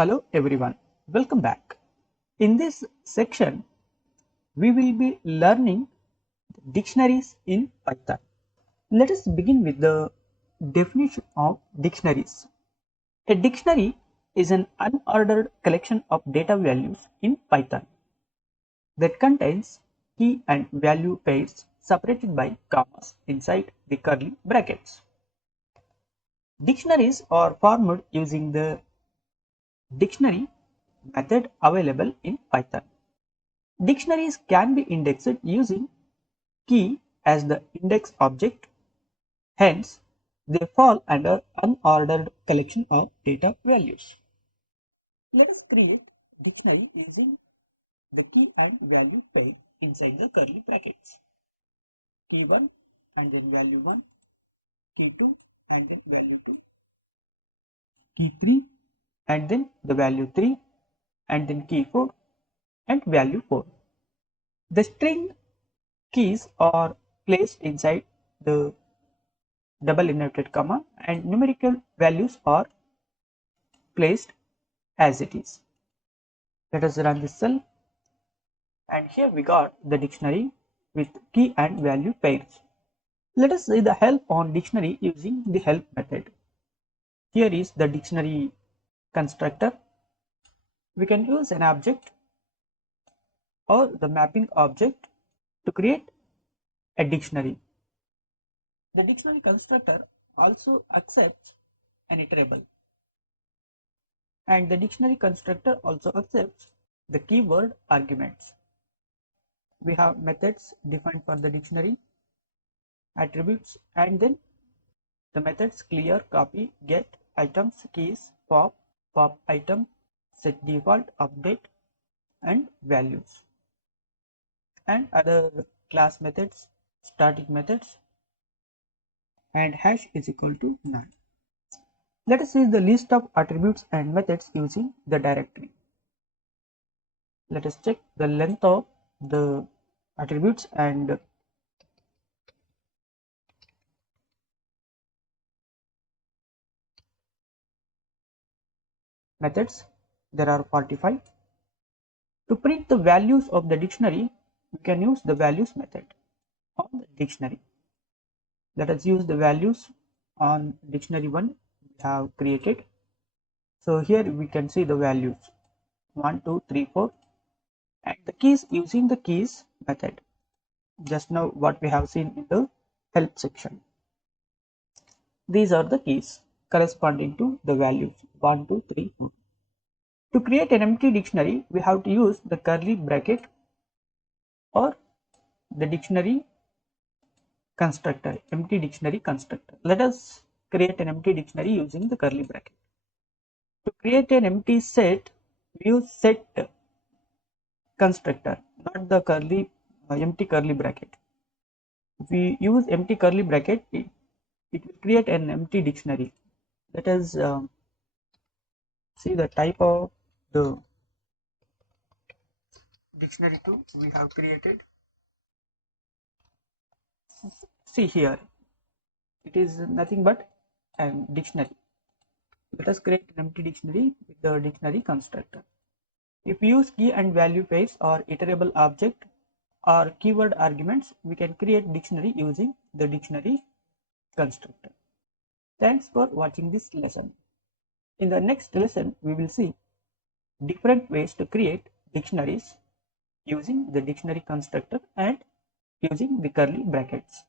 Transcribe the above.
Hello everyone, welcome back. In this section, we will be learning dictionaries in Python. Let us begin with the definition of dictionaries. A dictionary is an unordered collection of data values in Python that contains key and value pairs separated by commas inside the curly brackets. Dictionaries are formed using the dictionary method available in Python. Dictionaries can be indexed using key as the index object, hence they fall under unordered collection of data values. Let us create dictionary using the key and value pair inside the curly brackets. Key 1 and then value 1, key 2 and then value 2, key 3 and then the value 3 and then key 4 and value 4. The string keys are placed inside the double inverted comma and numerical values are placed as it is. Let us run this cell, and here we got the dictionary with key and value pairs. Let us see the help on dictionary using the help method. Here is the dictionary constructor. We can use an object or the mapping object to create a dictionary. The dictionary constructor also accepts an iterable, and the dictionary constructor also accepts the keyword arguments. We have methods defined for the dictionary, attributes, and then the methods clear, copy, get, items, keys, pop, pop item, set default, update, and values, and other class methods, static methods, and hash is equal to none. Let us see the list of attributes and methods using the directory. Let us check the length of the attributes and methods. There are 45. To print the values of the dictionary, we can use the values method on the dictionary. Let us use the values on dictionary 1 we have created. So here we can see the values 1, 2, 3, 4, and the keys using the keys method. Just now what we have seen in the help section. These are the keys corresponding to the values 1, 2, 3, 4. To create an empty dictionary, we have to use the curly bracket or the dictionary constructor, empty dictionary constructor. Let us create an empty dictionary using the curly bracket. To create an empty set, we use set constructor, not the empty curly bracket. If we use empty curly bracket, it will create an empty dictionary. Let us see the type of the dictionary 2 we have created. See here, it is nothing but a dictionary. Let us create an empty dictionary with the dictionary constructor. If we use key and value pairs or iterable object or keyword arguments, we can create dictionary using the dictionary constructor. Thanks for watching this lesson. In the next lesson, we will see different ways to create dictionaries using the dictionary constructor and using the curly brackets.